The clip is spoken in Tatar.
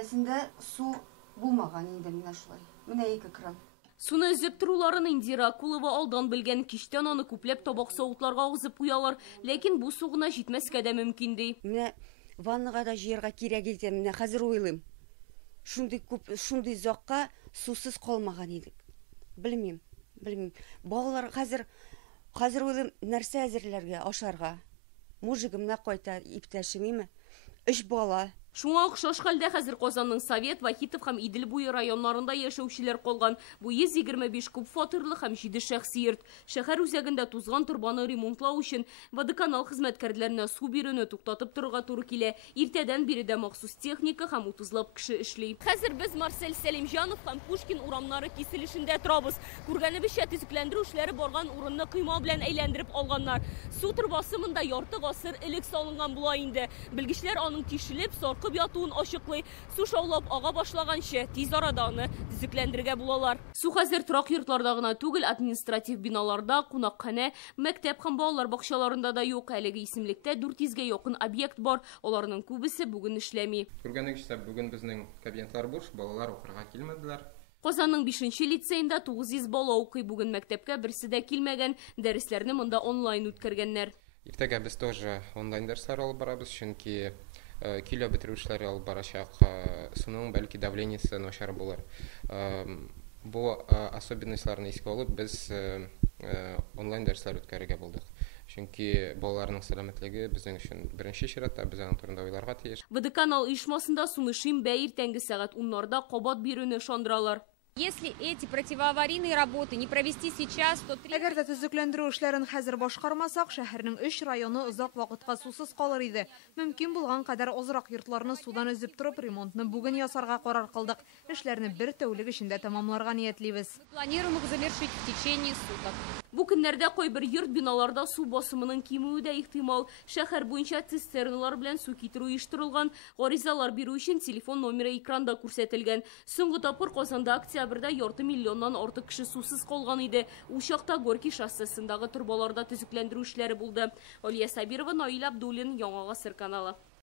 мәсьәләсендә су булмаган инде менә шулай. Менә 2 кран. Суны өзеп торуларын Индира Акулова алдан белгән, кичтән аны күпләп табак савытларга узып куялар, ләкин бу сугына җитмәскә дә мөмкин ди. Менә ваннага да җыярга кирәк иде, менә хәзер уйлыйм. Шундый күп, шундый закка сусыз калмаган идек. Белмим. Балалар хәзер уйлыйм, нәрсә әзерләргә, ашарга. Мужигымна кайта, иптәшемме? 3 бала. Шуңа охшаш хәлдә хәзер Казанның Совет, Вахитов һәм Идел буе районнарында яшәүчеләр калган. Бу 125 күп фатирлы һәм 7 шәхси йорт. Шәһәр үзәгендә тузган торбаны ремонтлау өчен водоканал хезмәткәрләренә су бирүне туктатып торырга туры килә. Иртәдән бире дә махсус техника һәм 30лап кеше эшли. Хәзер без Марсель Сәлимҗанов һәм Пушкин урамнары киселешендә торабыз. Күргәнебезчә төзекләндерү эшләре барган урынны койма белән әйләндереп алганнар. Су торбасы монда ярты гасыр элек салынган була инде. Белгечләр аның тишелеп, кып ятуын ачыклый. Су шаулап ага башлаганчы тиз арада аны төзекләндерергә булалар. Су хәзер торак йортларда гына түгел, административ биналарда, кунакханә, мәктәп һәм балалар бакчаларында да юк. Әлеге исемлектә 400-гә якын объект бар. Аларның күбесе бүген эшләми. Күргәнегезчә, бүген безнең кабинетлар буш, балалар укырга килмәделәр. Казанның 5-нче лицейында 900 бала укый. Бүген мәктәпкә берсе дә килмәгән. Дәресләрне монда онлайн үткәргәннәр. Иртәгә без тоже онлайн дәресләр алып барабыз, чөнки килә бетерүчеләр алып барачак, суның бәлки давлениесе начар булыр. Бу особенностьларны искә алып, без онлайн дәресләр үткәрергә булдык. Чөнки балаларның сәламәтлеге безнең өчен беренче чиратта, без аның турында уйларга тиеш. Водоканал оешмасында суны шимбә иртәнге сәгать 10-нарда кабат бирүне шандыралар. Если эти противоаварийные работы не провести сейчас, то... Әгәр дә төзекләндерү эшләрен хәзер башкармасак, шәһәрнең 3 районы озак вакытка сусыз калыр иде. Мөмкин булган кадәр азрак йортларны судан өзеп торып, ремонтны бүген ясарга карар кылдык. Эшләрне 1 тәүлек эчендә тәмамларга ниятлибез. Планируем их завершить в течение суток. Бу көннәрдә кайбер йорт биналарда су басымының кимүе дә ихтимал. Шәһәр буенча цистерналар белән су китерү оештырылган. Гаризалар бирү өчен телефон номеры экранда күрсәтелгән. Соңгы тапкыр Казанда октябрьдә ярты миллионнан артык кеше сусыз калган иде. Ул чакта Горький шоссесындагы торбаларда төзекләндерү эшләре булды. Алия Сабирова, Наил Абдуллин, Яңа Гасыр каналы.